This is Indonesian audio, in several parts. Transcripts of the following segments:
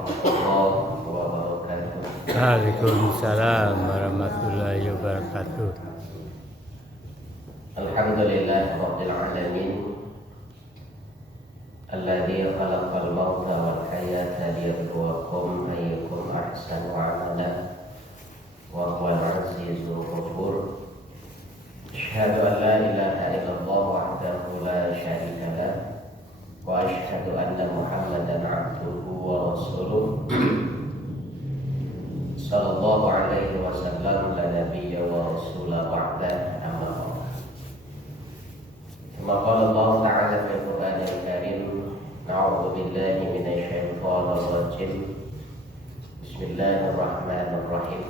warahmatullahi wabarakatuh. Waalaikumsalam warahmatullahi wabarakatuh. Alhamdulillah rabbil alamin alladzi khalaqal mauta wal hayata liyabluwakum ayyukum ahsanu amala wa huwal azizul ghafur. Asyhadu an la ilaha illallah wahdahu la syarika lah wa asyhadu anna Muhammadan abduhu wa rasuluh sallallahu alaihi wasallam la nabiyya wa rasula ba'da amma ba'd. Kama qala Allah ta'ala fil Qur'anil Karim, na'udzu billahi minasy syaithanir rajim. Bismillahirrahmanirrahim.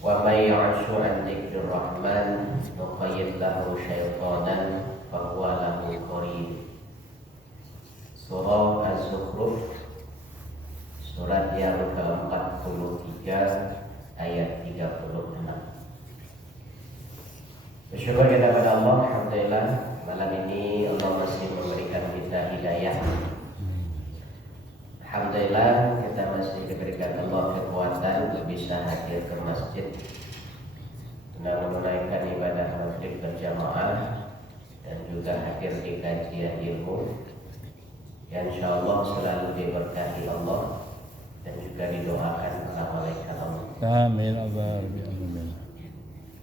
Wa may ya'shu 'an dzikrir rahman nuqayyid lahu syaitanan fa huwa lahu qarin. Surah Az-Zukhruf, surat yang ke-43 ayat 36. Bersyukur kita pada Allah, alhamdulillah malam ini Allah masih memberikan kita hidayah. Alhamdulillah kita masih diberikan Allah kekuatan untuk bisa hadir ke masjid dan menunaikan ibadah maghrib berjamaah dan juga hadir di kajian ilmu yang insyaallah selalu diberkahi Allah dan juga didoakan oleh malaikat Allah. Amin. Amin.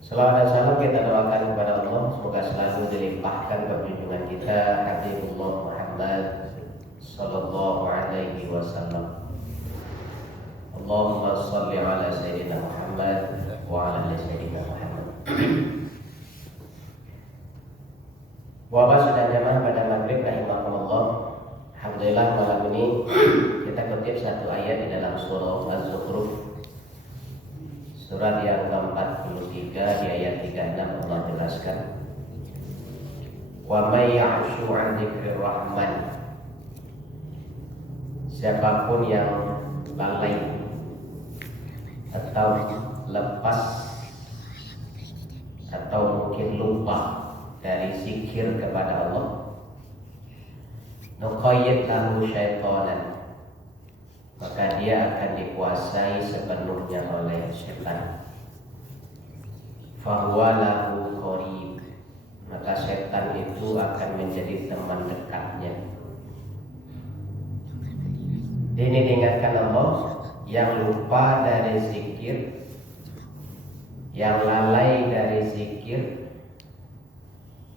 Selawat dan salam kita doakan kepada Allah, semoga selalu dilimpahkan junjungan kita Habibullah Muhammad sallallahu alaihi wasallam. Allahumma shalli ala sayyidina Muhammad wa ala ali sayyidina Muhammad. Bapak sudah jamaah pada maghrib rahimakumullah. Alhamdulillah malam ini kita kutip satu ayat di dalam surah Az-Zukhruf, surat yang ke-43 di ayat 36. Allah jelaskan, wa may ya'shu 'an dzikrir rahman, siapapun yang lalai atau lepas atau mungkin lupa dari zikir kepada Allah, nuqayyid lahu syaitanan, maka dia akan dikuasai sepenuhnya oleh setan. Fahuwa lahu qarib, maka setan itu akan menjadi teman dekatnya. Ini diingatkan Allah, yang lupa dari zikir, yang lalai dari zikir,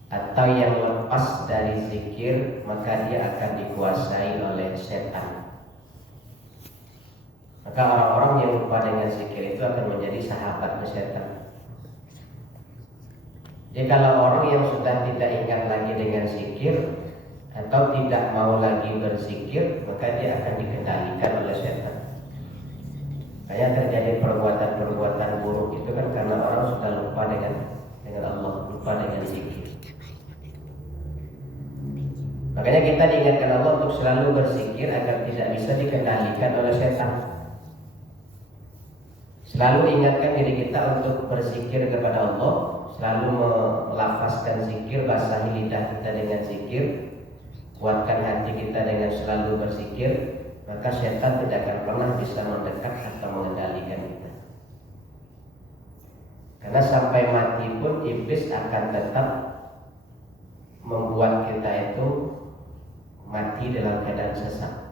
atau yang lepas dari zikir, maka dia akan dikuasai oleh setan. Maka orang-orang yang lupa dengan zikir itu akan menjadi sahabat setan. Jadi kalau orang yang sudah tidak ingat lagi dengan zikir atau tidak mau lagi berzikir, maka dia akan dikendalikan oleh setan. Kayak terjadi perbuatan-perbuatan buruk itu kan karena orang sudah lupa dengan Allah, lupa dengan zikir. Makanya kita diingatkan Allah untuk selalu berzikir agar tidak bisa dikendalikan oleh setan. Selalu ingatkan diri kita untuk berzikir kepada Allah, selalu melafazkan zikir, basahi lidah kita dengan zikir, kuatkan hati kita dengan selalu berzikir, maka setan tidak akan pernah bisa mendekat atau mengendalikan kita. Karena sampai mati pun iblis akan tetap membuat kita itu mati dalam keadaan sesat.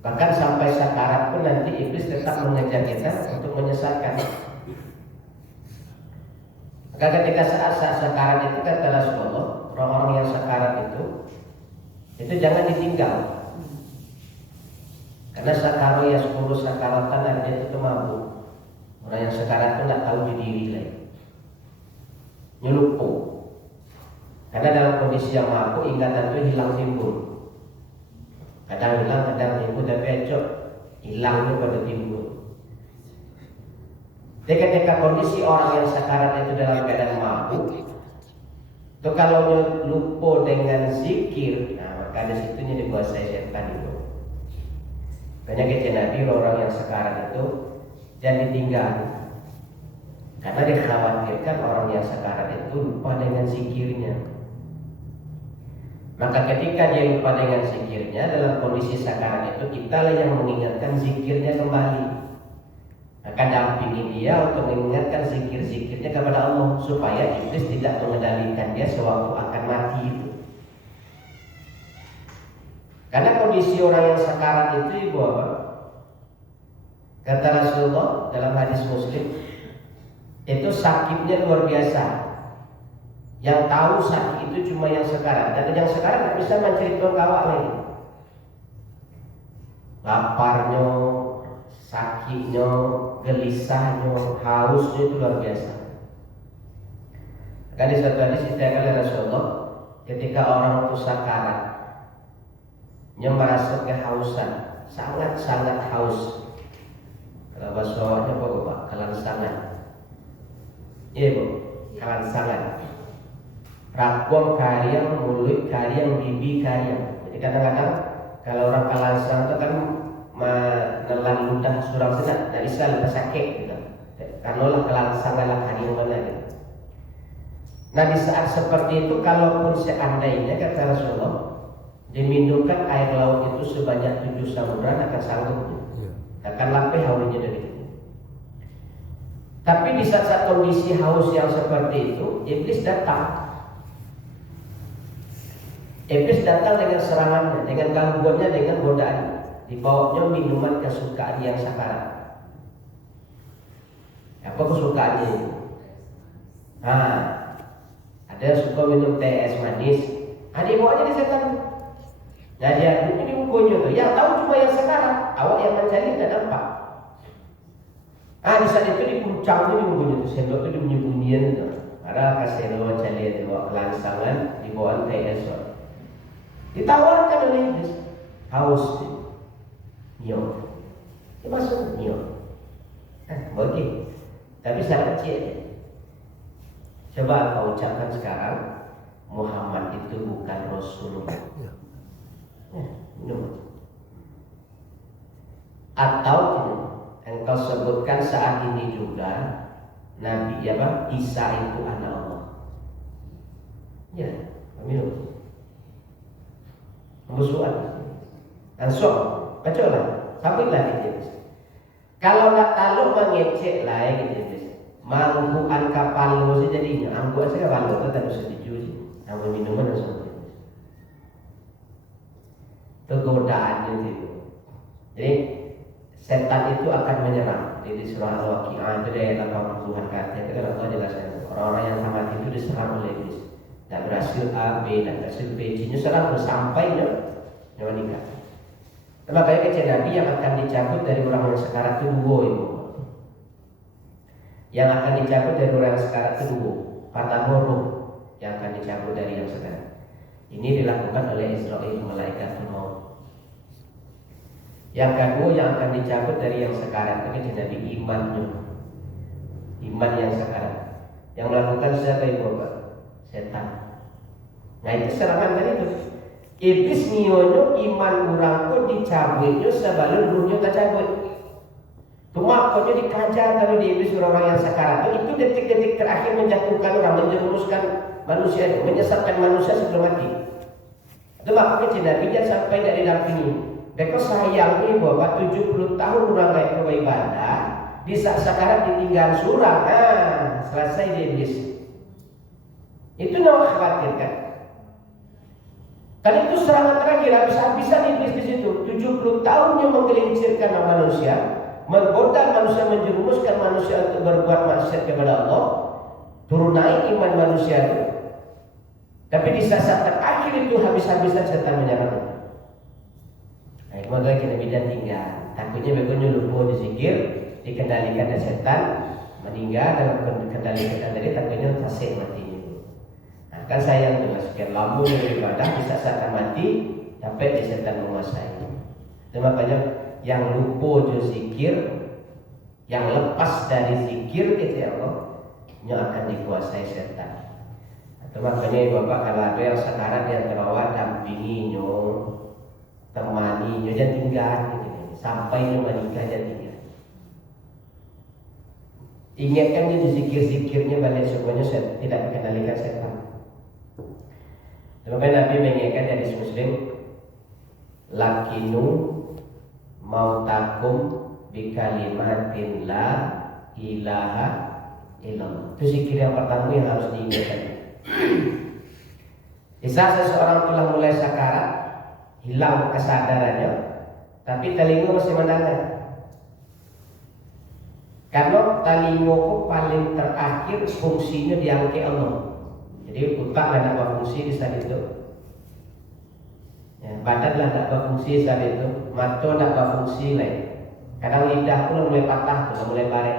Bahkan sampai sakarat pun nanti iblis tetap mengejar kita untuk menyesatkan. Maka ketika saat sakarat itu kata Rasulullah, orang-orang yang sakarat itu jangan ditinggal. Karena sakaru ya 10 sakaratan artinya itu mabuk. Orang yang sakarat itu tidak tahu diri lagi, nyelupo. Karena dalam kondisi yang mabuk ingatan itu hilang timbul. Kadang hilang, kadang timbul, tapi ecok hilangnya pada timbul. Jadi ketika kondisi orang yang sakarat itu dalam keadaan mabuk, itu kalau lupa dengan zikir, nah maka di situnya dikuasai setan itu. Makanya kata Nabi, orang yang sakarat itu jangan ditinggal. Karena dikhawatirkan orang yang sakarat itu lupa dengan zikirnya. Maka ketika dia lupa dengan zikirnya dalam kondisi sakarat itu, kita lah yang mengingatkan zikirnya kembali. Maka dampingi dia untuk mengingatkan zikir-zikirnya kepada Allah supaya iblis tidak mengendalikan dia sewaktu akan mati itu. Karena kondisi orang yang sakarat itu ibu apa? Kata Rasulullah dalam hadis Muslim, itu sakitnya luar biasa. Yang tahu sakit itu cuma yang sekarat, dan yang sekarat tidak bisa menceritakan kawak lagi. Laparnya, sakitnya, gelisahnya, hausnya itu luar biasa. Maka di suatu hadis dikatakan oleh Rasulullah, ketika orang itu sakarat, dia merasa kehausan, sangat-sangat haus. Kalau bahasa Jawanya apa Pak? Kelangsangan. Iya Bu, kelangsangan. Rakwang karyang, mulut karyang, bibi karyang. Jadi kadang-kadang kalau orang kalansang itu kan menelan ludah surang senat, tidak bisa lepas sakit gitu. Karena lah kelangsangan lah karyang mana gitu. Nah di saat seperti itu, kalaupun seandainya kata Rasulullah diminumkan air laut itu sebanyak 7 samuran akan sanggup, akan lampai hausnya dari itu. Tapi di saat kondisi haus yang seperti itu, iblis datang. Iblis datang dengan serangannya, dengan gangguannya, dengan godaan. Dibawanya minuman kesukaan yang sakarat. Apa kesukaannya itu? Ada yang suka minum teh es manis. Dibawanya di setan. Nah dia ini bukunya tuh. Yang tahu cuma yang sakarat. Awak yang mencari tidak nampak. Di saat itu dipuncangnya di bukunya tuh. Sendok itu bunyi-bunyian tuh. Karena kasih lo mencari itu bawa kelangsangan di bawah teh es. Ditawarkan oleh iblis, haus, nyo, dia masuk nyo, bagi, tapi sangat kecil. Coba kau ucapkan sekarang, Muhammad itu bukan Rasulullah. Minum. Atau engkau sebutkan saat ini juga Nabi Isa itu anak Allah. Ya, minum. Musuhan, langsung, bacalah, sampailah gitu. Kalau nak taluk mengecek lah gitu, mangkuan kapal lo sih jadinya, angkuan saya kapal lo kan harus setuju sih, sama minuman harus setuju. Itu godaannya itu. Jadi setan itu akan menyerang. Di surah Al-Waqiah itu dari 80-an kata itu kan Allah jelaskan orang-orang yang tamat itu diserang oleh iblis. Tidak berhasil A, B, dan berhasil B, C-nya serang sampai meninggal. Makanya kecil Nabi yang akan dicabut dari orang yang sekarat itu dua ibu. Yang akan dicabut dari orang yang sekarat itu dua. Pertama roh yang akan dicabut dari yang sekarat. Ini dilakukan oleh Israel malaikat maut. Yang kedua yang akan dicabut dari yang sekarat itu kecil Nabi imannya. Iman yang sekarat. Yang melakukan siapa ibu Bapak? Setan. Nah itu serangan tadi itu. Iblis nionyo iman orang pun dicabutnya sebelum ruhnya tercabut. Cuma pokoknya dikajar kalau di iblis orang yang sekarat itu detik-detik terakhir menjatuhkan orang, menjerumuskan manusia, menyesatkan manusia sebelum mati. Itu makanya tidak bijak sampai dari dampingi. Mereka sayangnya bahwa 70 tahun orang lain beribadah di saat sekarat ditinggal surang, selesai di iblis. Itu nama khawatirkan. Karena itu serangan terakhir habis-habisan iblis di situ. 70 tahunnya menggelincirkan manusia, menggoda manusia, menjerumuskan manusia untuk berbuat maksiat kepada Allah, turun naik iman manusia itu. Tapi di saat terakhir itu habis-habisan setan menyerang. Nah, itu makanya kita bidan tinggal. Takutnya begonya lupa dizikir, dikendalikan oleh setan, meninggal dalam kendali setan tadi, takutnya tasik mati. Kan sayang dengan sekian lama beribadah bisa setan mati, dapat di setan menguasai. Itu makanya yang lupa jo zikir, yang lepas dari zikir itu ya Allah, nya akan dikuasai setan. Itu makanya Bapak kalau ada yang sekarat yang terawat dampingi nyo, temani nyo, jangan tinggal gitu, sampai nyo menikah jangan tinggal. Ingatkan dia di zikir-zikirnya balik semuanya tidak dikendalikan setan. Sampai Nabi mengingatkan hadis Muslim, lakinu mautakum bikalimatin la ilaha illallah. Itu zikir yang pertama yang harus diingatkan. Bisa seseorang telah mulai sakarat, hilang kesadarannya, tapi telinga masih mendengar. Karena telinga itu paling terakhir fungsinya diangkat Allah. Jadi otak tidak berfungsi di saat itu, ya, badan tidak berfungsi saat itu, mata tidak berfungsi lain. Kadang lidah pun mulai patah, mulai barek.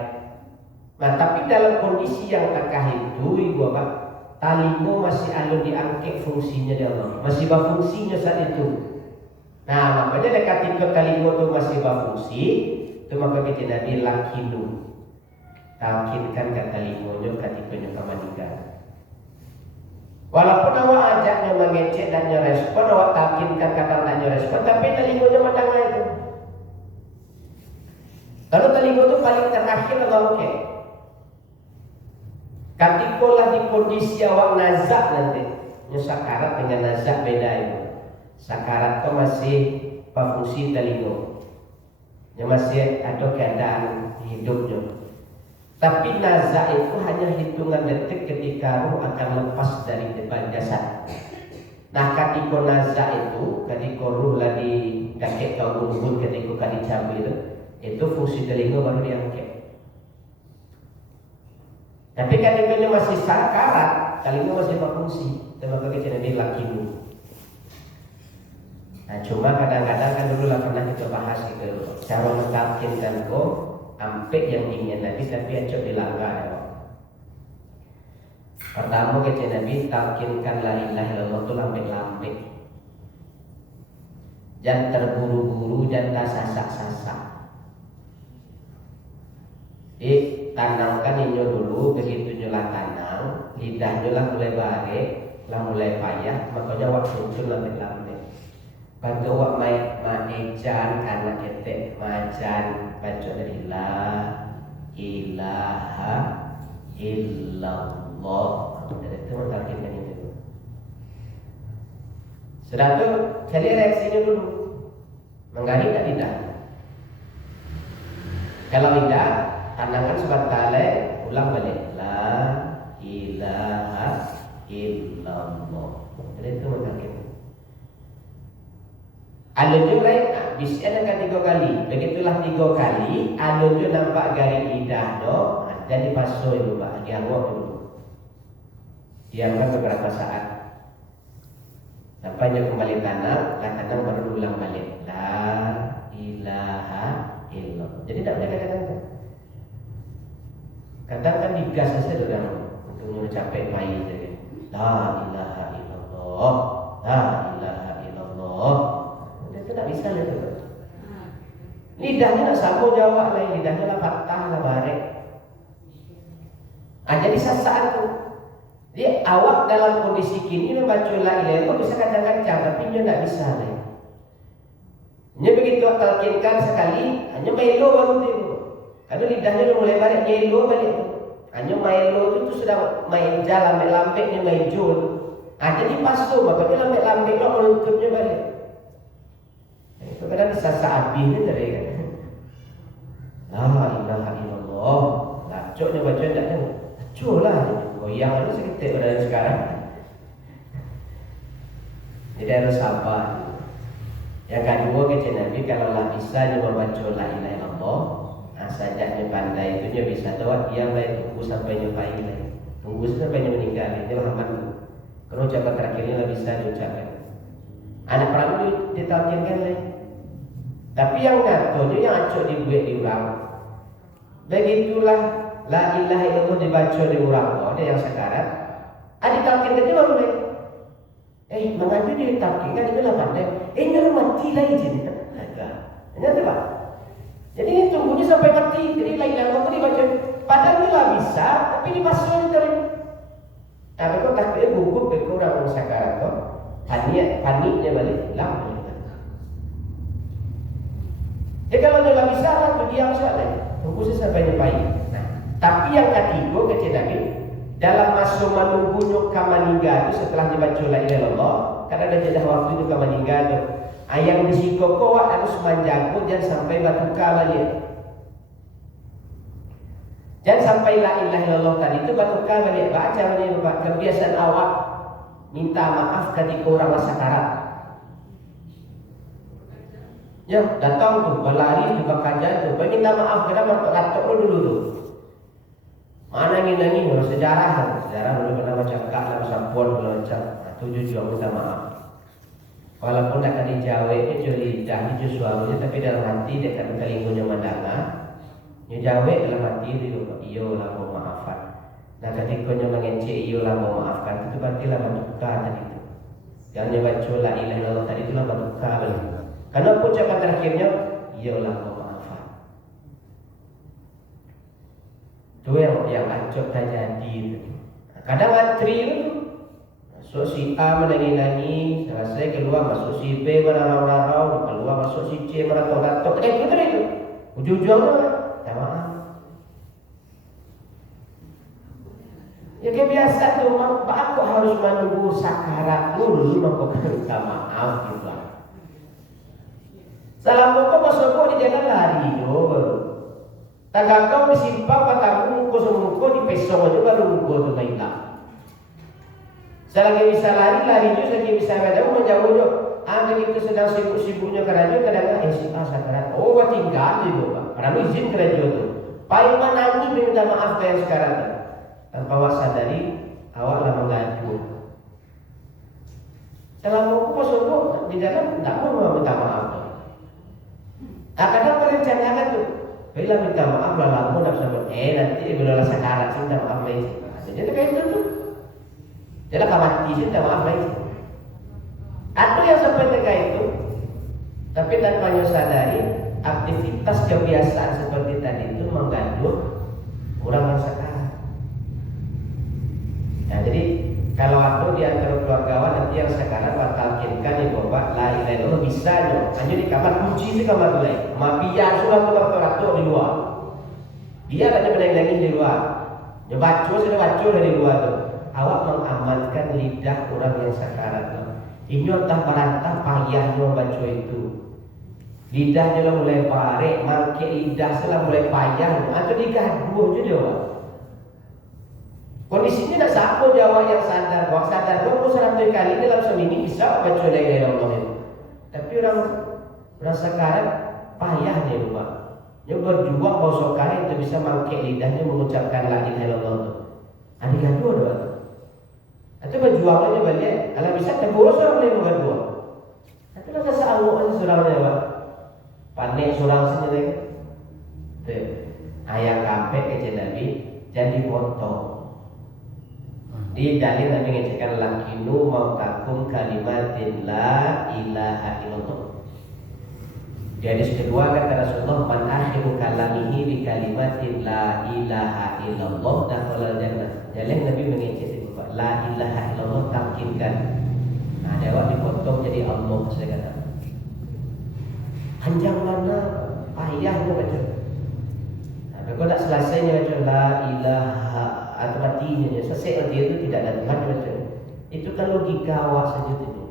Nah, tapi dalam kondisi yang tengah itu, ibu bapak, telinga masih ada diangkat fungsinya di Allah, masih berfungsinya saat itu. Nah, makanya ketika telinga itu masih berfungsi, itu maka kita Nabi lakinu, takinkan ke telinganya ketika nyokamandikan. Walaupun awak ajaknya mengecek dan nyorespon, awak takinkan kata tak nyorespon, tapi telinganya mendengar itu. Lalu telinga itu paling terakhir oke. Ketika lah di kondisi awak nazak nanti, sakarat dengan nazak beda itu. Sakarat itu masih berfungsi telinga, masih ada keadaan hidupnya. Tapi nazak itu hanya hitungan detik ketika ruh akan lepas dari depan jasad. Nah, ketika nazak itu, ketika ruh lagi kakek kau gunung ketika kali cabai itu fungsi telinga baru diangkat. Tapi ketika ini masih sakarat, telinga masih berfungsi. Maka kita Nabi lakinu. Nah, cuma kadang-kadang kan dulu lah pernah kita bahas itu cara mentalkinkan kau sampai yang ingin Nabi tapi acok dilanggar ya. Pertama kata Nabi talkinkan la ilaha illallah itu lambe-lambe. Jangan terburu-buru, jangan sasak-sasak. Tanamkan inyo dulu, begitu nyolah tanam, lidah nyolah mulai barek, lah mulai payah, makanya waktu itu lambe-lambe. Bagi awak maejan anak ketek majan baca dari la ilaha illallah. Itu mentargetkan itu. Sudah tu cari reaksinya dulu. Menggali tak lidah. Kalau lidah, tanangan sebentar ulang balik la ilaha illallah. Jadi itu mentargetkan. Alunju lain, bisa ada 3 kali. Begitulah 3 kali. Alunju nampak garis lidah no, jadi pasu itu pak. Diamuk dulu. Diamkan beberapa saat. Sampai kembali tanam, tanam baru ulang balik. La ilaha illallah. Jadi tak boleh kata-kata. Katakan digas saja dalam untuk mencapai bayi saja. La ilaha illallah. La ilaha illallah. Tak bisa lihat tu. Lidahnya nak sama jawab lain, lidahnya lah patah lah barek. Jadi sasaran tu. Jadi awak dalam kondisi kini membaca la ilaha illallah bisa kadang-kadang, tapi dia tak bisa lain. Hanya begitu talkinkan sekali, hanya melo baru tu. Kalau lidahnya dah mulai barek, melo balik tu. Hanya melo tu sudah main jalan, lambe-lambeknya main jul. Jadi pas tu, makanya lambe-lambek lah menuntutnya balik. Itu kadang disasa habis ni tadi kan. La ilaha illallah. Lacoknya baca tak tahu. Lacok lah. Goyang itu seketik pada sekarang. Jadi harus sabar. Yang kedua kata Nabi, kalau lah bisa dia membaca la ilaha illallah, sajaknya pandai itu dia bisa tahu dia baik tunggu sampai nyupai lagi. Tunggu sampai dia meninggal. Itu lah mantu. Kalau ucapan terakhirnya lah bisa diucapkan. Anak peramu ditalkinkan lagi. Tapi yang ngatonya yang acok dibuat diulang. Begitulah la ilaha illallah dibaca diulang. Ada yang sekarat. Ada talkinkan dia baru lagi. Mengapa dia talkinkan itu lah pandai. Ini mati lagi je. Ingat tak? Jadi ini tunggunya sampai mati. Jadi la ilaha illallah dibaca. Padahal dia lah bisa, tapi dibasuh terus. Tapi kok takutnya gugup berkurang sekarat kok. Paniknya balik hilang. Jadi kalau dia bisa lah tu diam saja. Tunggu sampai nyampai. Nah, tapi yang ketiga kata Nabi, dalam masa menunggu kamaningga itu setelah dibaca la ilaha illallah, kan ada jeda waktu itu kamaningga itu. Ayang disiko harus menjago jangan sampai batuka balik. Jangan sampai la ilaha illallah tadi itu batuka balik. Baca balik Bapak. Kebiasaan awak minta maaf ketika orang sakarat. Ya, datang tuh, berlari tuh, berkajian tuh, minta maaf, kenapa ratok dulu tuh. Mana nginangi sejarah dulu pernah baca dalam sampun belum baca. Tujuh juga minta maaf. Walaupun tak ada dijawab itu lidah itu suaminya, tapi dalam hati dia kan telingunya mandana. Dia jawab dalam hati dia iyo lah mau maafkan. Nah ketika dia mengecek iyo lah mau maafkan itu berarti lah berduka tadi itu. Jangan dia baca la ilaha illallah tadi itu lah berduka. Karena ucapan terakhirnya iyo lah mau maafkan. Itu yang acok terjadi. Kadang antri itu masuk si A menangi-nangi, selesai keluar masuk si B merarau-rarau, keluar masuk si C meratok-ratok. Itu. Ujung-ujungnya minta maaf. Ya kebiasaan tuh, aku harus menunggu sakarat dulu maka minta maaf gitu. Salam kok masuk di jalan lari baru. Tak kau disimpang patamu muka semua di pesong aja baru muka tu hilang. Selagi bisa lari juga, selagi bisa menjauh juga. Begitu sedang sibuk-sibuknya kerja, kadang-kadang si A sakarat. Oh, tinggal juga Pak. Karena izin kerja tu. Paling menangi minta maaf kayak sekarang. Tanpa awak sadari, awaklah mengadu. Selama aku masuk di dalam tak mau minta maaf. Kadang merencanakan tu. Bila minta maaf lah lama nak sama. Nanti bila rasa karat sih minta maaf lagi. Jadi kayak itu tu. Jadi mati sih minta maaf lagi. Ada yang seperti itu, tapi tanpa sadari aktivitas kebiasaan seperti tadi itu mengganggu orang yang sekarang. Nah, jadi kalau ada di antara keluargawan nanti yang sekarang batalkinkan di bapak la ilaha illallah bisa no. Hanya di kamar kunci di kamar lain. Mabiar surat tu di luar. Dia ada lagi di luar. Dia baca dari luar tu. Awak mengamankan lidah orang yang sekarang tu. Ini entah barantah payahnya membaca itu. Lidahnya lah mulai barek, mangkik lidah selah mulai payah. Atau digaduh je dia. Kondisinya dah siapa Jawa yang sadar. Kalau sadar 21 kali dalam seminggu bisa baca la ilaha illallah itu. Tapi orang sekarang payah dia Pak. Dia berjuang bawa kali itu bisa mangkik lidahnya mengucapkan la ilaha illallah itu. Ada gaduh doa. Atau berjuangnya balik, kalau bisa terburuk seorang boleh berdua. Tapi kalau rasa awak aja seorang lewat, panik seorang sendiri. Ayah kampek ke Nabi, jadi potong. Di dalil Nabi mengatakan lakinu mautakum kalimatin la ilaha illallah. Di hadis kedua kata Rasulullah man akhiru kalamihi bi kalimatin la ilaha illallah dakhala jannah. Dalil Nabi mengatakan la ilaha illallah takinkan. Nah, dewa dipotong jadi Allah saya kata. Panjang mana payahnya baca. Nah, kalau tak selesainya baca la ilaha atau matinya selesai nanti itu tidak ada Tuhan baca. Itu kan logika awak saja itu.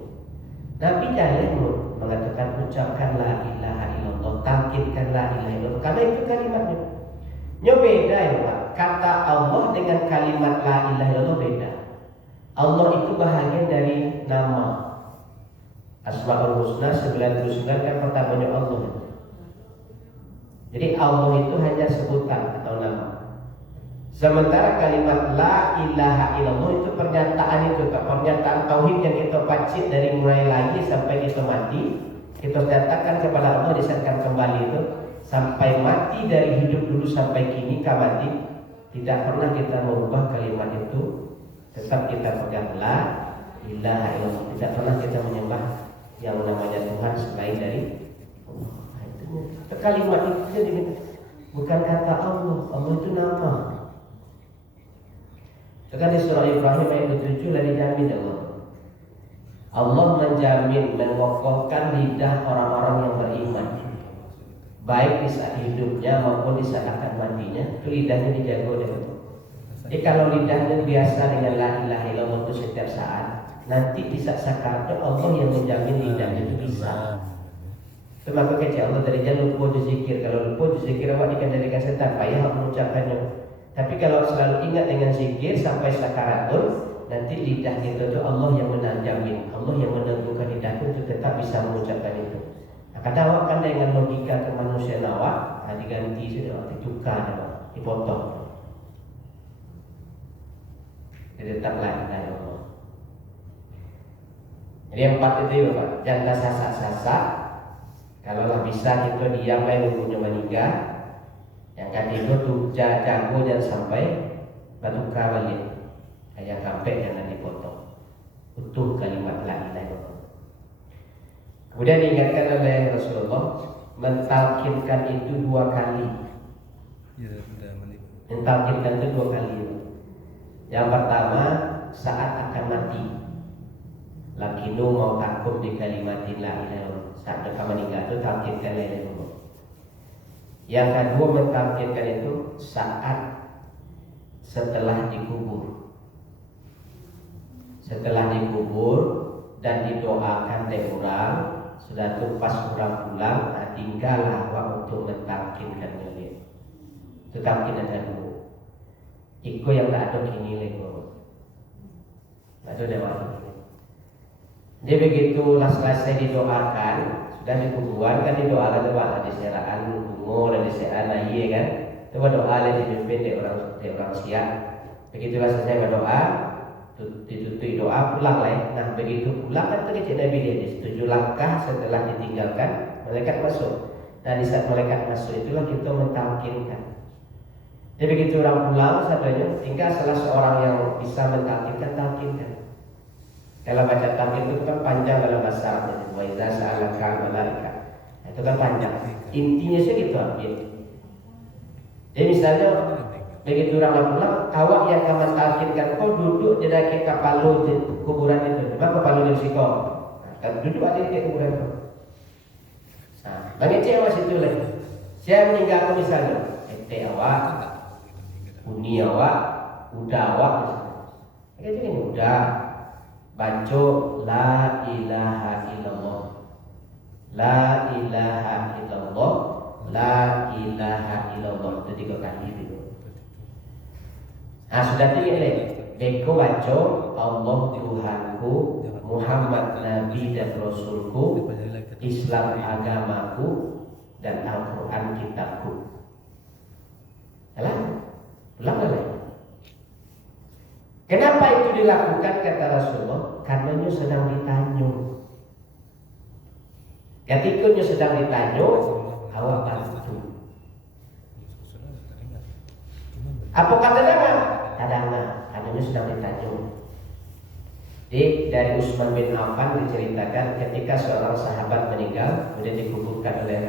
Nabi jangan mengatakan ucapkan la ilaha illallah, takinkan la ilaha illallah. Karena itu kalimatnya. Nya beda ya Pak. Kata Allah dengan kalimat la ilaha illallah beda. Allah itu bahagian dari nama Asmaul Husna 99 kan pertamanya Allah. Jadi Allah itu hanya sebutan atau nama. Sementara kalimat la ilaha illallah itu pernyataan itu, pernyataan tauhid yang kita pacit dari mulai lahir sampai kita mati. Kita nyatakan kepada Allah disatakan kembali itu sampai mati, dari hidup dulu sampai kini mati. Tidak pernah kita merubah kalimat itu. Tetap kita pegang la ilaha illallah. Tidak pernah kita menyembah yang namanya Tuhan selain dari Allah. Itu kalimat itu jadi bukan kata Allah. Allah itu nama. Sekarang di surah Ibrahim ayat 7 lah dijamin Allah. Allah menjamin, mengokohkan lidah orang-orang yang beriman, baik di saat hidupnya maupun di saat akan matinya. Itu lidahnya dijaga oleh Allah. Jadi kalau lidahnya biasa dengan la ilaha illallah itu setiap saat, nanti di saat sakaratnya Allah yang menjamin lidahnya itu bisa. Maka kecil Allah dari jangan lupa zikir. Kalau lupa zikir awak dikendalikan setan, payah mengucapkannya. Tapi kalau selalu ingat dengan zikir sampai sakarat pun, nanti lidah kita itu Allah yang menjamin, Allah yang menentukan lidah itu tetap bisa mengucapkan itu. Nah, kata awak kan dengan logika kemanusiaan awak, diganti sudah, ditukar, dipotong. Jadi tetaplah lidah Allah. Jadi yang 4 itu ya Pak, jangan sasak-sasak. Kalaulah bisa kita diam baik punya meninggal. Yang ketiga tuh jago jangan sampai bertukar balik. Yang sampai jangan dipotong. Utuh kalimat la ilaha illallah. Kemudian diingatkan oleh Rasulullah mentalkinkan itu 2 kali. Mentalkinkan itu 2 kali. Yang pertama saat akan mati. Lakinu mau takut di kalimatin la ilaha illallah. Saat mereka meninggal itu talkinkan la ilaha illallah. Yang kedua mentalkinkan itu saat setelah dikubur. Setelah dikubur dan didoakan oleh orang, sudah itu pas orang pulang, tinggallah awak untuk mentalkinkan beliau. Itu talkin ada dulu. Iko yang tak ada kini lego. Tak ada dewa. Dia begitulah selesai didoakan, sudah dikuburan kan didoakan coba di seraan bungo dan di seraan aye kan. Coba doa lagi dipimpin di orang siap. Begitulah selesai berdoa, ditutupi doa pulang lah. Nah begitu pulang kan terkecil Nabi dia 7 langkah setelah ditinggalkan malaikat masuk. Dan di saat malaikat masuk itulah kita mentalkinkan. Jadi begitu orang pulang sadanya tinggal salah seorang yang bisa mentalkinkan, talkinkan. Kalau baca talqin itu kan panjang dalam bahasa Arab. Wa idza sa'alaka malaika. Itu kan panjang. Intinya sih gitu ambil. Jadi misalnya begitu orang pulang, awak yang akan mentalkinkan kau duduk di dekat kapal kuburan itu. Maka kapal di siko. Nah, duduk ada di kuburan itu. Nah, bagi cewek situ lagi. Saya meninggal aku misalnya, ente awak, uni awak, udah awak misalnya. Kayak gini udah. Baca la ilaha illallah. La ilaha illallah. La ilaha illallah. Itu 3 kali itu. Nah sudah tinggal lagi. Beko baca Allah Tuhanku, Muhammad Nabi dan Rasulku, Islam agamaku, dan Al-Quran kitabku. Alah, ulang lagi. Kenapa itu dilakukan kata Rasulullah? Karena sedang ditanya. Ketika sedang ditanya, awak bantu. Apa kata dengar? Kadang-kadang, karena sedang ditanya. Jadi dari Utsman bin Affan diceritakan ketika seorang sahabat meninggal, kemudian dikuburkan oleh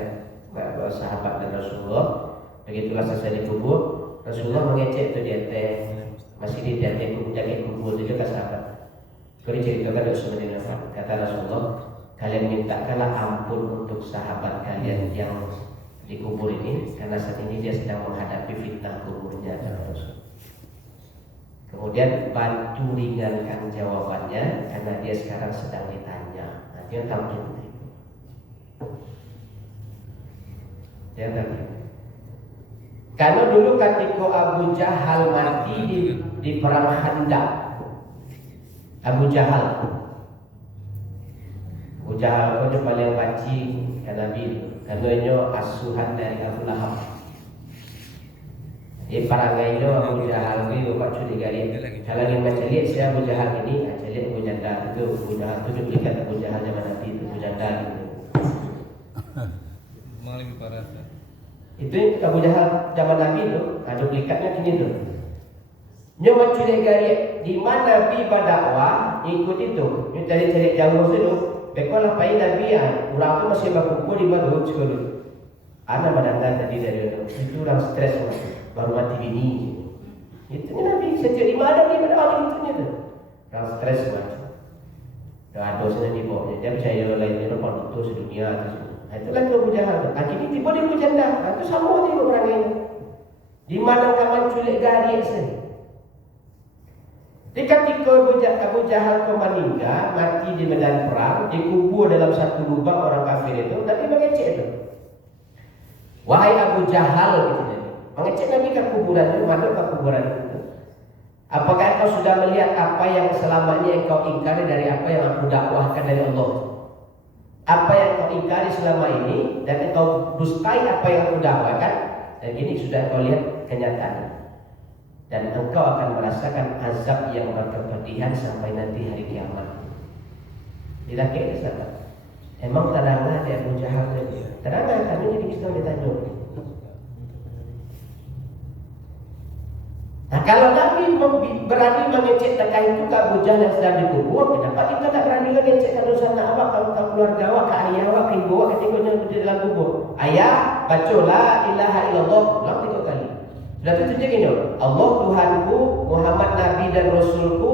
sahabat dan Rasulullah. Begitulah selesai dikubur, Rasulullah mengecek itu dia masih di jaga kubur itu ke sahabat. Kalau diceritakan Utsman bin Affan, kata Rasulullah, kalian mintakanlah ampun untuk sahabat kalian yang dikubur ini karena saat ini dia sedang menghadapi fitnah kuburnya. Kemudian bantu ringankan jawabannya karena dia sekarang sedang ditanya. Nah, dia tahu itu. Dia tahu. Karena dulu ketika Abu Jahal mati di perang Khandaq, Abu Jahal itu paling benci Nabi, karena itu asuhan dari Abu Lahab. Di perangai itu Abu Jahal itu buat curiga dia. Kalau yang baca lihat saya Abu Jahal ini, baca lihat Abu Janda itu, Abu Jahal itu duplikat Abu Jahal zaman Nabi itu Abu Janda itu. Malah lebih parah. Itu Abu Jahal zaman Nabi itu, duplikatnya kini tu. Nyoba curiga dia, di mana Nabi berdakwah ikut itu, ini cari jauh dulu. Bekolah pai Nabi ya, orang tu masih berkumpul di mana sekolah. Anak badangan tadi dari itu orang stres baru mati bini. Itu Nabi sejak di mana dia berdakwah itu tu. Orang stres macam. Dah ada sana di bawah dia percaya lainnya orang itu sedunia tu. Itulah Abu Jahal. Akhirnya tiba dia berjanda. Itu sama juga orang ini. Di mana kawan culik gari saya. Jadi ketika Abu Jahal meninggal, mati di medan perang, dikubur dalam satu lubang orang kafir itu, Nabi mengecek itu. Wahai Abu Jahal, gitu Nabi. Mengecek Nabi ke kuburan itu, mana ke kuburan itu? Apakah engkau sudah melihat apa yang selama ini engkau ingkari dari apa yang aku dakwahkan dari Allah? Apa yang engkau ingkari selama ini dan engkau dustai apa yang aku dakwakan, dan ini sudah engkau lihat kenyataan. Dan engkau akan merasakan azab yang berkepedihan sampai nanti hari kiamat. Tidak kayak sahabat. Emang teranglah dia Abu Jahal tadi. Teranglah kami jadi kita ditanya. Nah kalau Nabi berani mengecek terkait itu ke Abu Jahal yang sedang dikubur, kenapa kita tak berani mengecek ke sana awak, kalau keluarga awak, ke ayah awak, ke ibu awak ketika di dalam kubur? Ayah, baca la ilaha illallah, ulang 3 kali. Sudah tertuju gini, Allah Tuhanku, Muhammad Nabi dan Rasulku,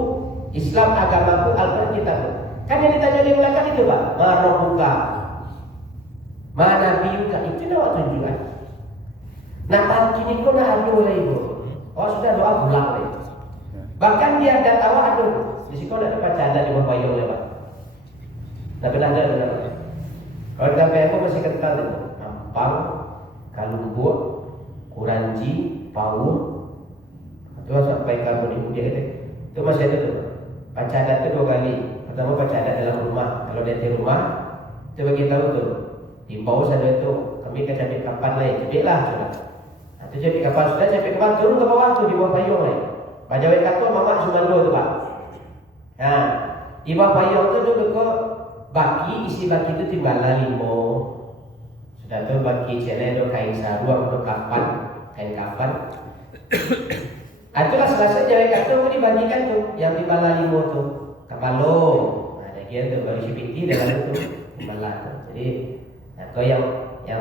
Islam agamaku, Al-Quran kitabku. Kan yang ditanya di belakang itu Pak, ma rabbuka, ma nabiyuka, itu nama tujuan. Nah kini kau nak adu oleh ibu. Oh sudah doa pulang lagi. Bahkan dia ada tahu aduh, di situ ada baca ada di bawah payung ya Pak. Tapi ada. Kalau kita aku masih kental itu, Ampang, Kalumbur, Kuranji, Pau, itu sampai kamu dia itu masih ada tuh. Baca adat itu 2 kali. Pertama baca adat dalam rumah. Kalau dia di rumah, itu bagi tahu tuh. Di Pau sana itu kami kan cari kapan lain, cepatlah sudah. Itu cari kapan sudah, cari kapan turun ke bawah tuh di bawah payung lain. Baca wekato mama Sumando tuh Pak. Nah, di bawah payung itu dulu kok baki, isi baki itu timbalan 5. Sudah tuh baki cene itu kain sarung untuk kain kapan. Itulah selesai jawab kartu aku dibagikan tuh yang timbalan 5 tuh kapalo. Nah, dia tuh baru sipiti dalam itu timbalan. Jadi, nah kau yang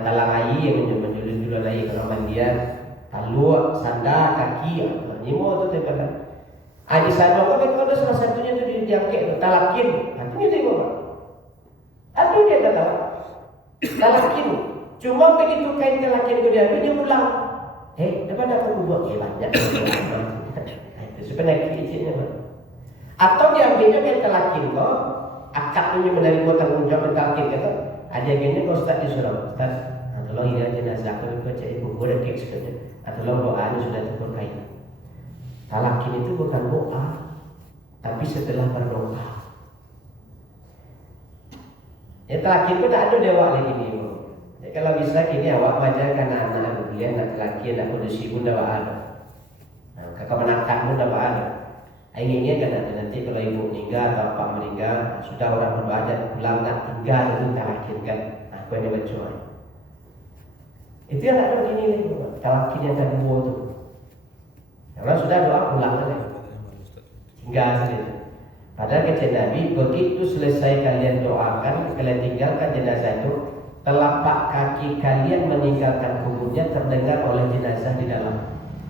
talang air yang menjulur-julur air kalau mandian, talu, sandal, kaki, 5 tuh timbalan. Di sana kau ada salah satunya tuh diangkat talakin. Artinya itu apa? Aduh dia kata talakin. Cuma begitu kain talakin itu dia pulang. Depan aku buat banyak. Itu sebenarnya kecilnya. Atau diambilnya kain talakin kok, akad ini menerima tanggung jawab talakin kata. Ada gini kau Ustaz disuruh Ustaz, tolong ini jenazah aku cari buku dan kek sekalian. Tolong doa ini sudah terkait. Talakin itu bukan doa, tapi setelah berdoa. Ya talakin itu tak ada dewa lagi ni. Ya, kalau bisa kini awak mengajarkan anak kalian nak laki nak kondisi pun dah ada. Nah, kakak menangkapmu dah ada. Inginnya kan nanti kalau ibu meninggal atau bapak meninggal sudah orang berdoa dan pulang nak tinggal itu talakin kan. Aku yang baca. Itu yang ada begini lagi. Talakin yang kedua tu. Karena sudah doa pulang lagi. Tinggal saja. Padahal kata Nabi, begitu selesai kalian doakan, kalian tinggalkan jenazah itu, telapak kaki kalian meninggalkan kuburnya terdengar oleh jenazah di dalam.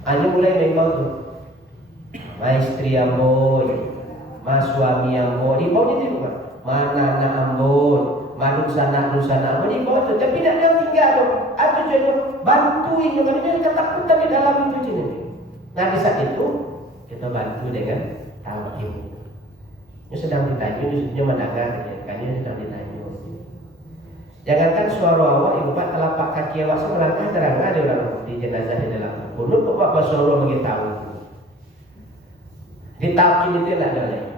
Hanya mulai membau tu, ma istri ambon, ma suami ambon, di bawah itu bukan, mana anak ambon, ma nusana ambon, di bawah tu. Tapi tidak ada tinggal tu, atau jadi bantuin, kalau dia ketakutan di dalam itu jenis. Nah di saat itu kita bantu dengan talqin. Ini sedang ditanya, ini mendengar, kan ini sedang ditanya. Jangankan suara awak, empat telapak kaki awak semerangkah terangkah ada orang di jenazah di dalam kubur. Kok apa suara mengetahui? Di talqin itu tidak ada lagi.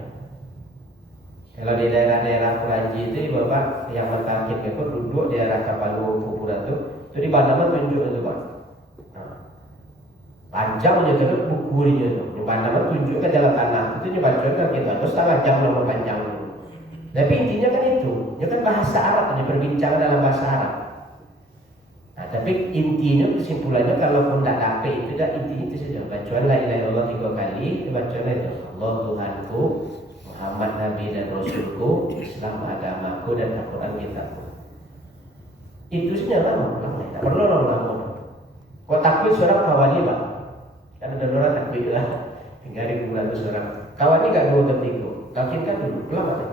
Kalau di daerah-daerah Kuranji itu, bapak yang mentalqin itu duduk di daerah Kapalu kuburan itu di mana tunjuk itu Pak. Panjang aja terus bukunya itu. Di mana tunjuk ke dalam tanah itu dibacakan kita terus setengah jam nomor panjang. Tapi intinya kan itu kan bahasa Arab, hanya berbincang dalam bahasa Arab. Nah, tapi intinya kesimpulannya kalaupun tidak dapat itu dah intinya itu saja. Bacaan la ilaha illallah 3 kali, bacaan itu Allah Tuhanku, Muhammad Nabi dan Rasulku, Islam agamaku dan Al-Quran kitabku. Itu saja lama, tak perlu lama. Kau takut seorang kawani Pak? Kan ada orang takut lah. 3.100 orang. Kawani gak 2 atau 3. Talqinkan dulu, lama tak?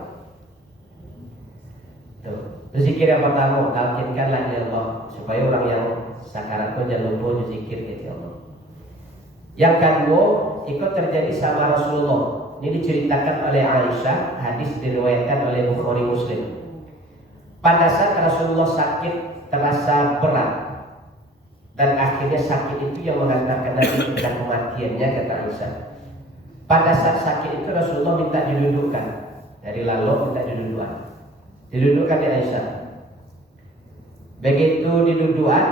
Zikir yang pertama, talqinkanlah ya Allah supaya orang yang sakarat pun jangan lupa zikir ya Allah. Yang kedua, ikut terjadi sama Rasulullah. Ini diceritakan oleh Aisyah, hadis diriwayatkan oleh Bukhari Muslim. Pada saat Rasulullah sakit terasa berat dan akhirnya sakit itu yang mengantarkan Nabi kepada kematiannya, kata Aisyah. Pada saat sakit itu Rasulullah minta didudukkan, dari lalu minta didudukkan di Aisyah. Begitu didudukkan,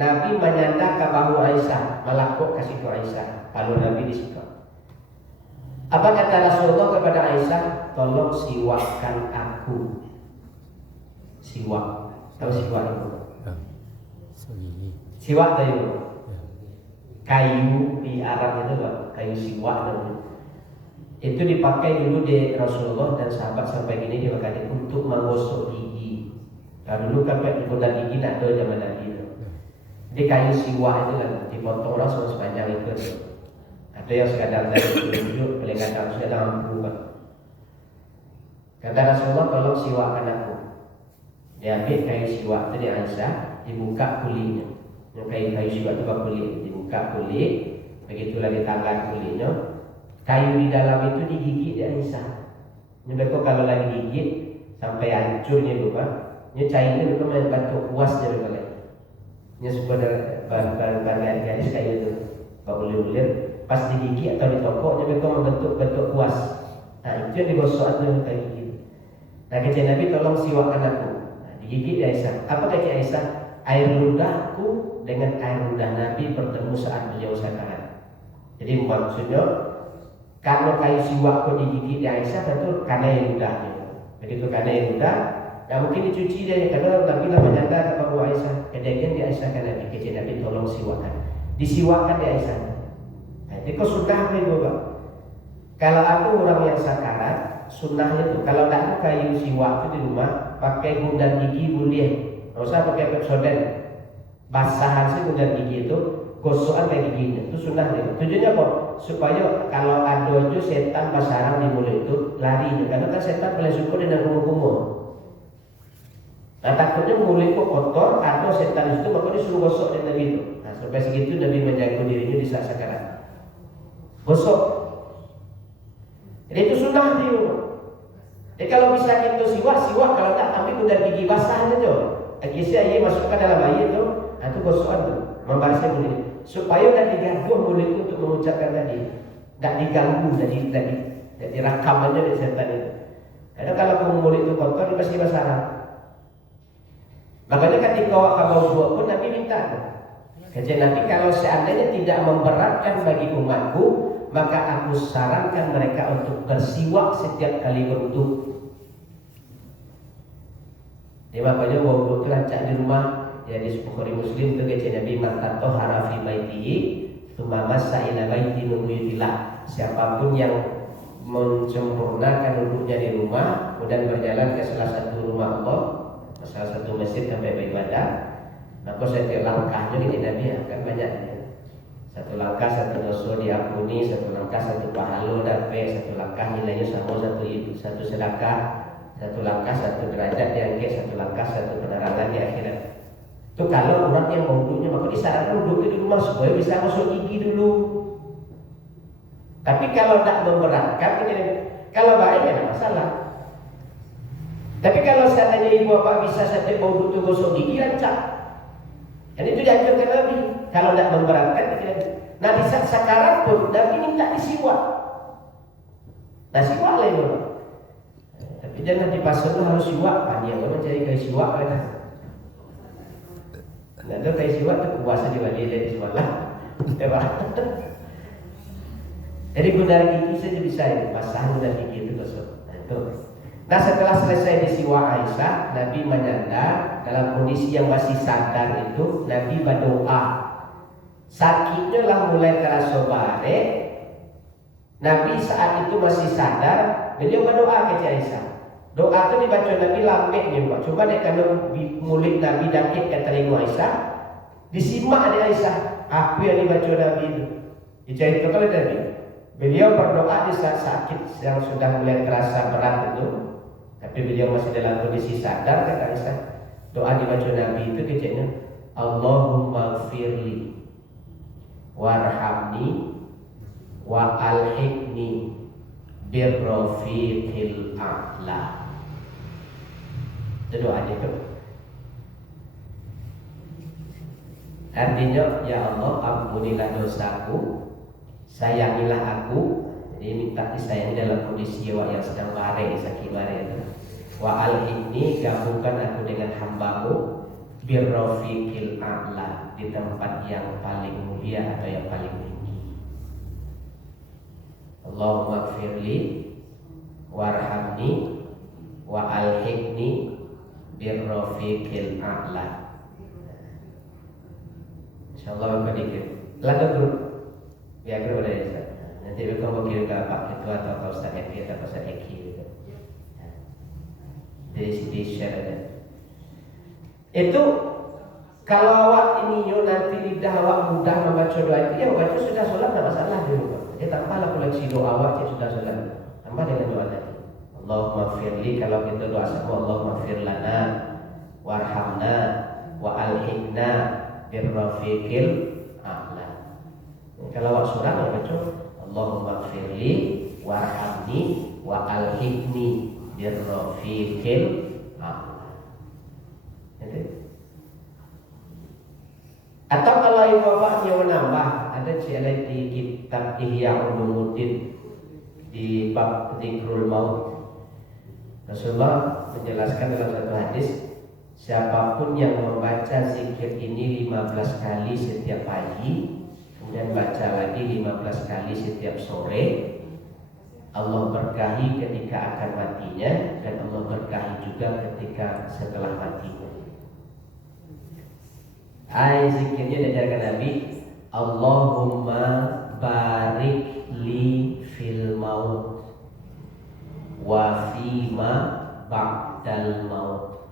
Nabi menyandang ke bahu Aisyah, melakuk kasih ke Aisyah, lalu Nabi disitu. Apa kata Rasulullah kepada Aisyah? Tolong siwakkan aku. Siwak, tahu siwak itu? Siwak itu kayu di Arab itu, kayu siwak namanya. Itu dipakai dulu di Rasulullah dan sahabat sampai gini dipakai untuk menggosok gigi. Nah, dulu kan penggunaan gigi nak ada zaman Nabi itu. Jadi kayu siwak itu kan dipotong langsung sepanjang itu. Ada yang sekadar dari tunjuk, paling kadang sudah lampu kan. Kata Rasulullah, tolong siwakkan aku. Diambil kayu siwak itu di Aisyah, dibuka kulitnya. Yang kayu siwak itu kulit, dibuka kulit, begitulah ditanggal kulitnya. Kayu di dalam itu digigit di Aisyah. Mereka kalau lagi gigit sampai hancurnya lupa, ini cairnya lupa membantu puasnya lupa lagi. Ini sebenarnya bahan gadis kayu itu, ulir-ulir. Pas digigit atau ditokoknya mereka membentuk kuas. Nah itu yang digosok itu kayak gitu. Nah kata Nabi, tolong siwakkan aku. Nah, digigit di Aisyah. Apa kata Aisyah? Air ludahku dengan air ludah Nabi bertemu saat beliau sakaraat. Jadi maksudnya kalau kayu siwakku digigit di Aisyah itu karena air ludahnya. Begitu karena air ludah, nah mungkin dicuci dia karena Nabi lah menyandar kepada Aisyah. Kemudian di Aisyah kan Nabi kata Nabi, tolong siwakkan. Disiwakkan di Aisyah. Jadi kau sunnah itu Pak. Kalau aku orang yang sakarat, sunnahnya itu kalau tak kayu siwak itu di rumah, pakai gundan gigi boleh. Nggak usah pakai Pepsodent. Basahan sih gundan gigi itu, gosokan kayak giginya. Itu sunnahnya. Tujuannya kok supaya kalau ada aja setan pasaran di mulut itu lari. Karena kan setan paling suka dengan kumur-kumur. Nah takutnya mulut kok kotor, atau setan itu maka disuruh gosok dengan gitu. Nah sampai segitu Nabi menjaga dirinya di saat sakarat. Gosok. Jadi itu sunnah dia. Jadi kalau bisa kita siwak kalau tak ambil gundan gigi basah aja tuh. Gigi saya masukkan dalam air itu, itu gosokan tuh, membalasnya mulut. Supaya tidak diganggu mulut untuk mengucapkan tadi, tidak diganggu, tidak dirakamannya dari setan itu. Karena kalau mulut itu kotor, dia pasti basah. Makanya ketika kamu buat pun Nabi minta tuh. Kata Nabi, kalau seandainya tidak memberatkan bagi umatku, maka aku sarankan mereka untuk bersiwak setiap kali berwudu. Jadi makanya wudhu itu rancak di rumah. Jadi Bukhari Muslim itu kata Nabi, "Matato harafi baitihi, tsumma massa ila baiti nubiyillah." Siapapun yang menyempurnakan wudhunya di rumah, kemudian berjalan ke salah satu rumah Allah, ke salah satu masjid sampai beribadah, maka setiap langkahnya di Nabi akan banyak. Satu langkah satu dosa diampuni, satu langkah satu pahala dapat, satu langkah nilainya sama satu sedekah, satu langkah satu derajat diangkat, satu langkah satu penerangan di akhirat. Itu kalau orang yang mau wudhunya, maka disarankan wudhu di rumah supaya bisa masuk gigi dulu. Tapi kalau tidak memberatkan, kalau baik tidak masalah. Tapi kalau seandainya ibu bapak bisa setiap mau wudhu gosok gigi, rancak. Dan itu dianjurkan Nabi. Kalau tidak memberatkan, nah di saat sakarat pun Nabi minta disiwak. Nah siwak lah itu. Tapi jangan dipasang harus siwak. Dia orang cari kayu siwak kan. Nah itu kayu siwak itu puasa di wajah dari siwak lah. Jadi guna gigi saja bisa ini. Pasang guna gigi itu gosok. Nah setelah selesai disiwak Aisyah, Nabi menyandar dalam kondisi yang masih sadar itu, Nabi berdoa. Sakitnya lah mulai terasa bare. Nabi saat itu masih sadar, beliau berdoa ke Aisyah. Doa itu dibaca Nabi lambek nih Pak. Cuma dek kalau mulut Nabi dakit ke telinga Aisyah, disimak oleh Aisyah. Apa yang dibaca Nabi itu? Diceritakan oleh Nabi. Beliau berdoa di saat sakit yang sudah mulai terasa berat itu. Tapi beliau masih dalam kondisi sadar, kata Aisyah. Doa dibaca Nabi itu kecilnya, Allahumma firli warhamni wa alhiqni birrafiqil a'la. Itu doa itu. Artinya, ya Allah, ampunilah dosaku, sayangilah aku. Jadi minta disayangi dalam kondisi jiwa yang sedang bare, sakit bare itu. Wa alhiqni, gabungkan aku dengan hambamu, birrafiqil a'la, di tempat yang paling mulia atau yang paling tinggi. Allahumma gfirli warhamni wa alhiqni birrafiqil a'la. InsyaAllah aku dikit lagu grup biar grup ada ya. Nanti mereka mau kirim ke Pak Ketua atau Pak Ustaz Eki atau Pak Ustaz Eki gitu. Dari sini share aja. Itu kalau awak ini nanti lidah awak mudah membaca doa itu, ya baca sudah sholat tidak masalah di rumah. Dia tambahlah koleksi doa awak yang sudah sholat, tambah dengan doa tadi. Allahumma firli, kalau kita doa semua Allahumma firlana warhamna wa alhiqna birrafiqil a'la. Kalau awak surah ya baca Allahumma firli warhamni wa alhiqni birrafiqil a'la. Atau kalau yang bapaknya menambah, ada cilik di kitab Ihya Ulumuddin di bab Dzikrul Maut. Rasulullah menjelaskan dalam satu hadis, siapapun yang membaca zikir ini 15 kali setiap pagi, kemudian baca lagi 15 kali setiap sore, Allah berkahi ketika akan matinya, dan Allah berkahi juga ketika setelah matinya. Zikirnya diajarkan Nabi, Allahumma barik li fil maut wa fima ba'dal maut.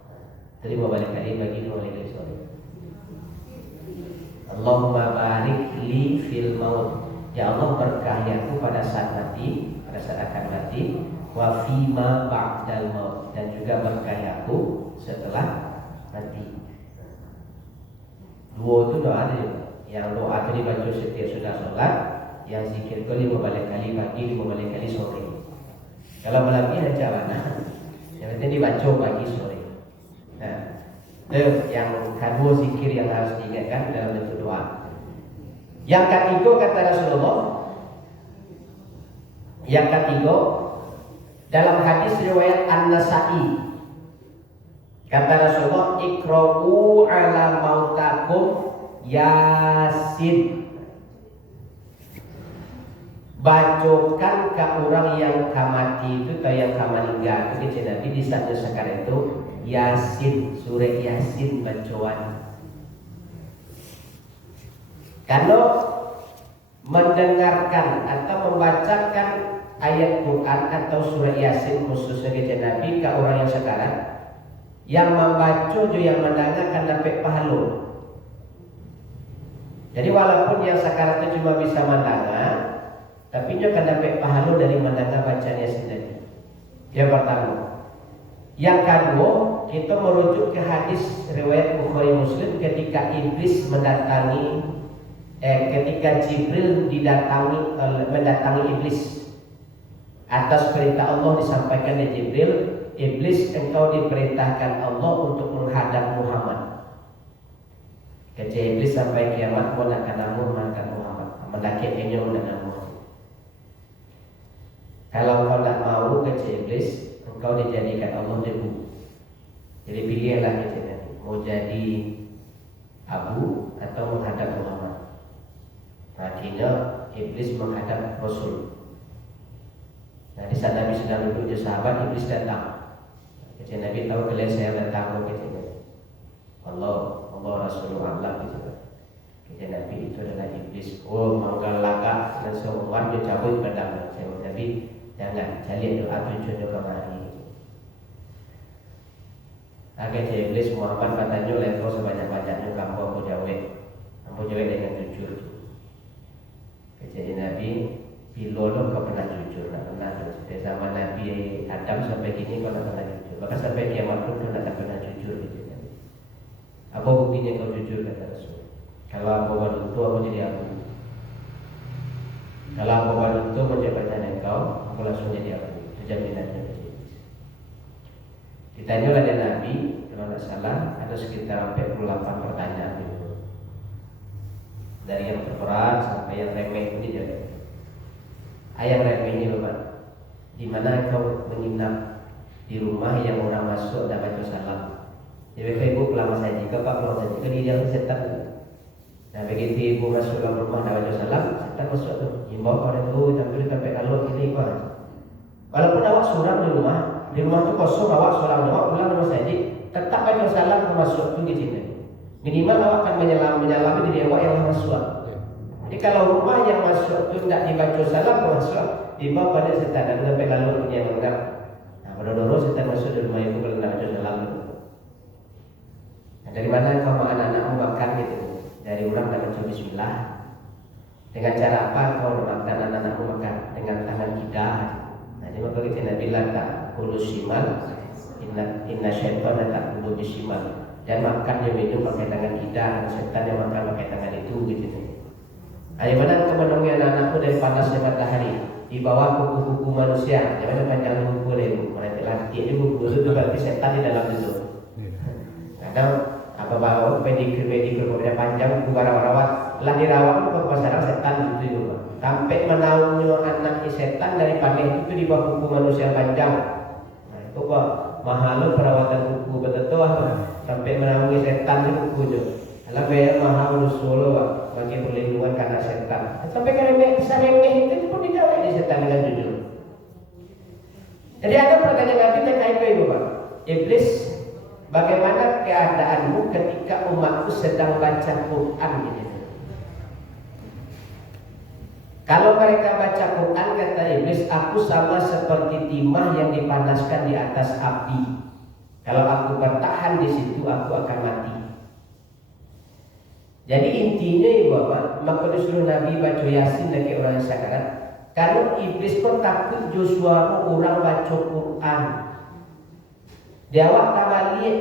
Tadi mau balik kali bagi dua lagi sorry. Allahumma barik li fil maut. Ya Allah berkahi aku pada saat mati, pada saat akan mati, wa fima ba'dal maut, dan juga berkahi aku setelah mati. Dua itu doa ada. Yang doa tadi baca setiap sudah sholat, yang zikir itu 5 kali pagi, 5 kali sore. Kalau berlebih aja mana? Yang penting dibaca pagi sore. Nah, itu yang kedua zikir yang harus diingatkan dalam bentuk doa. Yang ketiga kata Rasulullah, yang ketiga dalam hadis riwayat An-Nasa'i, kata Rasulullah, ikra'u ala mautakum Yasin. Bacakan ke orang yang kamati itu, ke yang kamaninggal itu, Nabi di saat sekarang itu Yasin, surah Yasin bacaan. Kalau mendengarkan atau membacakan ayat Quran atau surah Yasin khususnya ke Nabi ke orang yang sekarang, yang membaca juga yang mendengar akan dapat pahala. Jadi walaupun yang sekarang itu cuma bisa mendengar, tapi dia akan dapat pahala dari mendengar bacanya sendiri. Yang pertama. Yang kedua, kita merujuk ke hadis riwayat Bukhari Muslim ketika iblis ketika Jibril mendatangi iblis. Atas perintah Allah disampaikan dari Jibril, iblis, engkau diperintahkan Allah untuk menghadap Muhammad. Kata iblis sampai kiamat pun akan menghadap Muhammad. Mendaki kenyong dengan Muhammad. Kalau kau tidak mau, kata iblis, engkau dijadikan Allah debu. Jadi pilihlah kata Nabi, mau jadi abu atau menghadap Muhammad. Akhirnya iblis menghadap Rasul. Nah, di saat Nabi sedang duduk di sahabat, iblis datang. Kata Nabi, tahu kalian saya datang, kata Nabi. Allah Rasulullah gitu. Kata Nabi, itu adalah iblis. Oh, manggal laka dan semua dia cabut pedang. Nabi, jangan cari doa tujuan kemari. Agak iblis Muhammad katanya leko sebanyak-banyaknya kamu aku jawab dengan jujur. Kata Nabi, bila lo kau pernah jujur, tak pernah jujur. Sama Nabi Adam sampai kini kau tak pernah jujur. Bahkan sampai kiamat pun kau tak pernah jujur. Gitu. Apa buktinya kau jujur, kata Rasul? Kalau aku wanita, aku jadi aku. Kalau aku wanita, aku jadi pacar engkau. aku langsung jadi apa? Itu jaminannya. Ditanya oleh Nabi, kalau tidak salah ada sekitar 48 pertanyaan itu. Dari yang terberat sampai yang remeh ini jadi. Yang remeh ini Bapak, di mana kau menginap di rumah yang orang masuk dan baca salam. Jadi ibu pulang saja, bapak pulang saja. Kan dia setan. Nah begitu ibu masuk dalam rumah dan baca salam, setan masuk tu. Imbau kau itu sampai kalau ini kau. Walaupun awak seorang di rumah tu kosong, awak seorang pulang rumah saja, tetap baca salam kau masuk tu di sini. Minimal awak akan menyalami diri awak yang masuk. Jadi kalau rumah yang masuk tu tidak dibaca salam kau masuk, imbau pada setan dan sampai lalu punya yang benar. Nah pada dulu setan masuk di rumah ibu kalau tidak baca salam. Dari mana kau anak-anakmu makan gitu? Dari orang yang baca bismillah. Dengan cara apa kau makan anak-anakmu makan? Dengan tangan kita. Nah, ini maka kita Nabi tak kulu simal, inna syaitan tak kulu bisimal. Dan makan dia minum pakai tangan kita, setan yang makan pakai tangan itu gitu. Dari mana kau menemui anak-anakmu dari panasnya matahari di bawah kuku-kuku manusia? Di mana panjang kuku itu? Mereka lagi ini kuku itu berarti setan di dalam itu. Kadang apa bawa pedikir punya panjang bukan rawat lah dirawat ke pasaran setan itu juga sampai menaungi anak setan daripada itu di bawah kuku manusia panjang. Nah itu kok mahal perawatan kuku betul sampai menaungi setan di kuku itu. Alah bayar mahal solo bagi perlindungan karena setan. Sampai kalau bisa remeh itu pun dijawab di setan dengan jujur. Jadi ada pertanyaan Nabi terkait itu Pak. Iblis, bagaimana keadaanmu ketika umatku sedang baca Quran gitu. Kalau mereka baca Quran kata iblis, aku sama seperti timah yang dipanaskan di atas api. Kalau aku bertahan di situ aku akan mati. Jadi intinya ibu bapak, maka disuruh Nabi baca Yasin bagi orang yang sakarat. Kalau iblis pun takut Joshua orang baca Quran. Dia awak tak balik.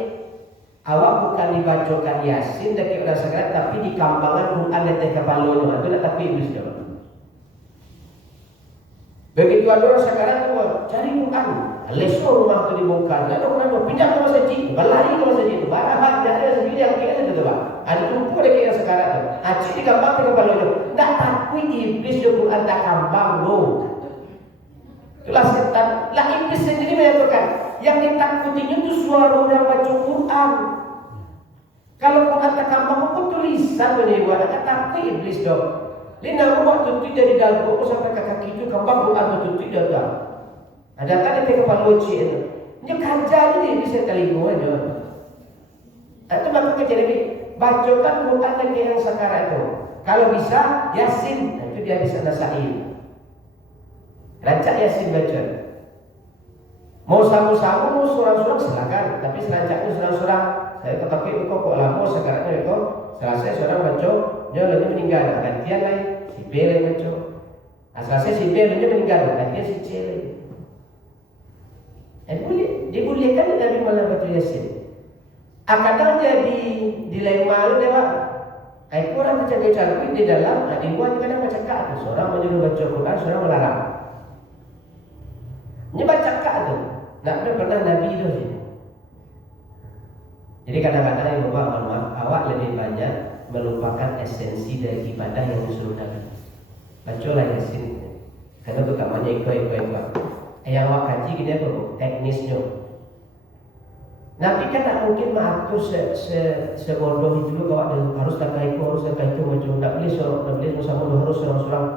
Awak bukan dibacakan Yasin dari orang sakarat, tapi di kampangan Quran di atas kepalanya. Itu nak tapi iblis dia. Begitu ada orang sakarat tu cari Quran. Lesor rumah tu dibongkar. Lalu orang pindah ke masjid, berlari ke masjid. Barang ada sendiri yang kira tu tak. Ada tumpu ada kira sakarat tu. Acik di kambang di kepalanya. Tak takut iblis di Quran tak kambang tu. Itulah setan. Lah iblis sendiri menyatakan yang ditakutinya itu suara orang baca Quran. Kalau Quran tak kambang pun tulisan tu dia buat. Tak takut iblis dong. Lina rumah tutup dari dalam buku sampai ke kaki itu kambang Quran tutup dia dah. Ada kan dia kepala loci itu. Dia kerja ni bisa telingo aja. Itu maka kejadian ni bacakan Quran lagi yang sekarang itu. Kalau bisa Yasin, itu dia bisa nasain. Rancak Yasin baca. Mau samu-samu, mau surang-surang silakan. Tapi selancaknya surang-surang. Saya ketahui kok lama sekarang ni kok. Selesai seorang baca, dia lagi meninggal. Gantian lain, si B lagi baca. Selesai si B lagi meninggal. Gantian si C lagi. Dibolehkan Nabi malam baca Yasin. Kadang dia dilema dia Pak. Aku orang baca calon di dalam, dibuat kadang baca kak tu. Seorang menyuruh baca Quran, seorang melarang. Ini baca kak tu. Tak pernah Nabi itu sih. Jadi kadang-kadang yang maaf, awak lebih banyak melupakan esensi dari ibadah yang disuruh Nabi. Bacalah Yasin. Karena itu kamarnya ikut-ikut. Yang awak kaji gini apa? Teknisnya. Nabi kan tak mungkin mengatur sebodoh itu kalau harus tak itu macam tak boleh bersama harus seorang-seorang.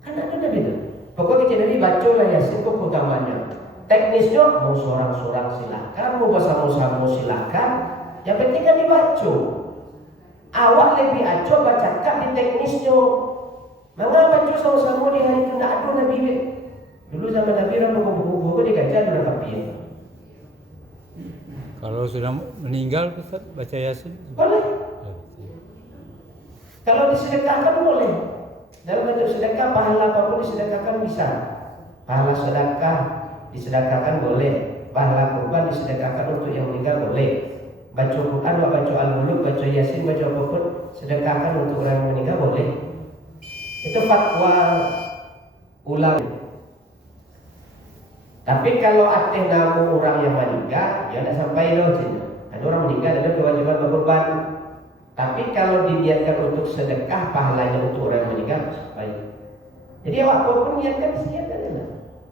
Kan ada Nabi itu. Pokoknya Nabi bacalah Yasin kok utamanya. Teknisnya mau seorang-seorang silakan, mau bersama-sama silakan. Yang penting kan dibaca. Awak lebih aco bacakan di teknisnya. Mengapa baca sama-sama di hari itu tak ada Nabi. Dulu zaman Nabi orang buku-buku dikaca orang kapien. Kalau sudah meninggal Ustaz baca Yasin? Boleh. Kalau disedekahkan boleh. Dalam bentuk sedekah pahala apapun disedekahkan bisa. Pahala sedekah disedekahkan boleh. Pahala kurban disedekahkan untuk yang meninggal boleh. Baca Quran, baca Al-Muluk, baca Yasin, baca apapun sedekahkan untuk orang yang meninggal boleh. Itu fatwa ulama. Tapi kalau atas nama orang yang meninggal, ya tidak sampai loh. Ada orang meninggal ada kewajiban berkorban. Tapi kalau diniatkan untuk sedekah, pahalanya untuk orang yang meninggal sampai. Jadi awak pun niatkan siapkan aja.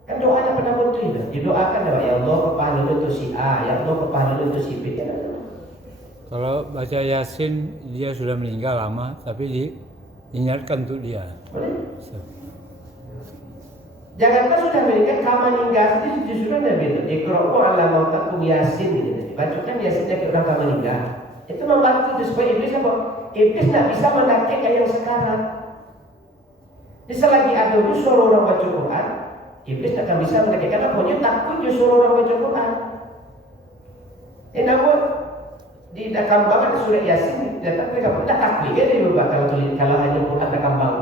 Kan doanya pernah bentuk itu. Didoakan ya Allah kepahala untuk si A, ya Allah kepahala untuk si B. Kalau baca Yasin dia sudah meninggal lama, tapi diingatkan untuk dia. Boleh? So. Jangankan sudah meninggal, kamu meninggal justru Nabi itu. Iqra'u ala mautakum Yasin gitu. Bacakan Yasinnya ke orang kamu meninggal. Itu membantu itu supaya iblis apa? Iblis tidak bisa menakik yang sekarang. Jadi selagi ada suara orang baca Quran, iblis tidak akan bisa menakikkan apa? Dia takut suara orang baca Quran. Namun di kambang ada surat Yasin, datang mereka pun tak takut ya dia berbuat kalau hanya Quran tak kambang.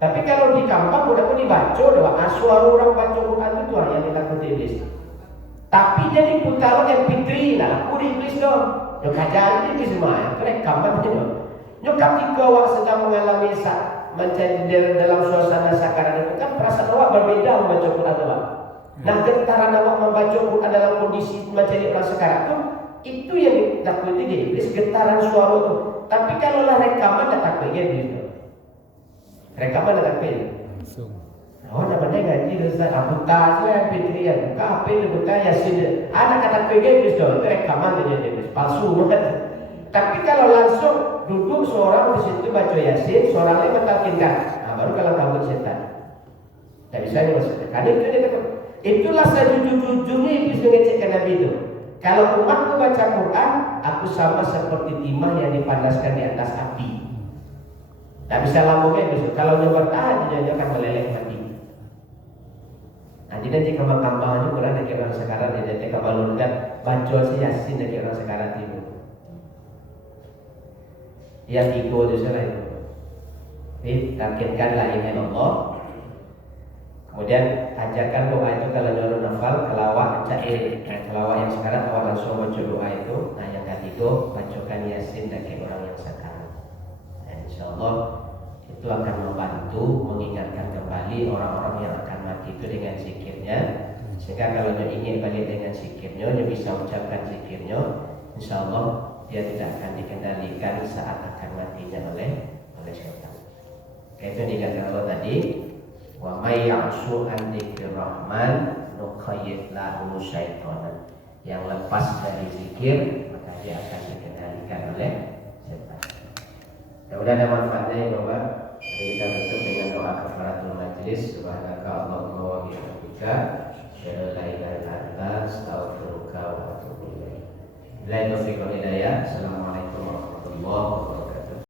Tapi kalau di kampung udah pun dibaca doa, suara orang baca Quran itu yang ditakuti iblis. Tapi jadi putaran yang fitri lah, aku iblis dong. Yo kajian iblis semua, itu kampung itu. Nyokap ketika awak sedang mengalami mencari dalam suasana sakarat itu kan perasaan awak berbeda membaca Quran awak. Nah getaran awak membaca Quran dalam kondisi mencari orang sakarat itu yang ditakuti dia iblis, getaran suara itu. Tapi kalau lah rekaman tak takut dia iblis. Rekaman tak takut. Langsung. Oh, namanya ngaji Ustaz. Aku tahu saya fitrian. Buka HP itu buka Yasin. Ada kata dia iblis itu rekaman dia iblis. Palsu banget. Tapi kalau langsung duduk seorang di situ baca Yasin, seorang lain mentalkinkan. Nah, baru kalau kamu setan. Tak bisa dia maksudnya. Karena itu dia kata, itulah sejujur-jujurnya iblis mengecekkan Nabi itu. Kalau umatku baca Quran, aku sama seperti timah yang dipandaskan di atas api. Tak bisa lambungnya itu. Kalau dia bertahan, dia akan meleleh mati. Nanti jika kambang-kambang itu Quran dari orang sekarang dia jadi kabalun dan baca si Yasin dari orang sekarang itu. Yang ego itu salah itu. Targetkanlah ingin Allah. Kemudian ajarkan doa itu kalau nyuruh nafal, kelawak cair, kelawak yang sekarang awal langsung baca doa itu. Nah yang ketiga bacakan Yasin dari orang yang sekarang. Dan insya Allah itu akan membantu mengingatkan kembali orang-orang yang akan mati itu dengan zikirnya. Sehingga kalau dia ingin balik dengan zikirnya, dia bisa ucapkan zikirnya. Insya Allah dia tidak akan dikendalikan saat akan matinya oleh syaitan. Itu dikatakan Allah tadi. Wa may ya'shu an dzikrir rahman nuqayyid lahu syaitanan. Yang lepas dari zikir maka dia akan dikendalikan oleh setan. Mudah-mudahan ada manfaatnya ya Bapak. Jadi kita tutup dengan doa kafaratul majlis. Subhanaka Allahumma wa bihamdika asyhadu an la ilaha illa anta astaghfiruka wa atubu ilaik. Assalamualaikum warahmatullahi wabarakatuh.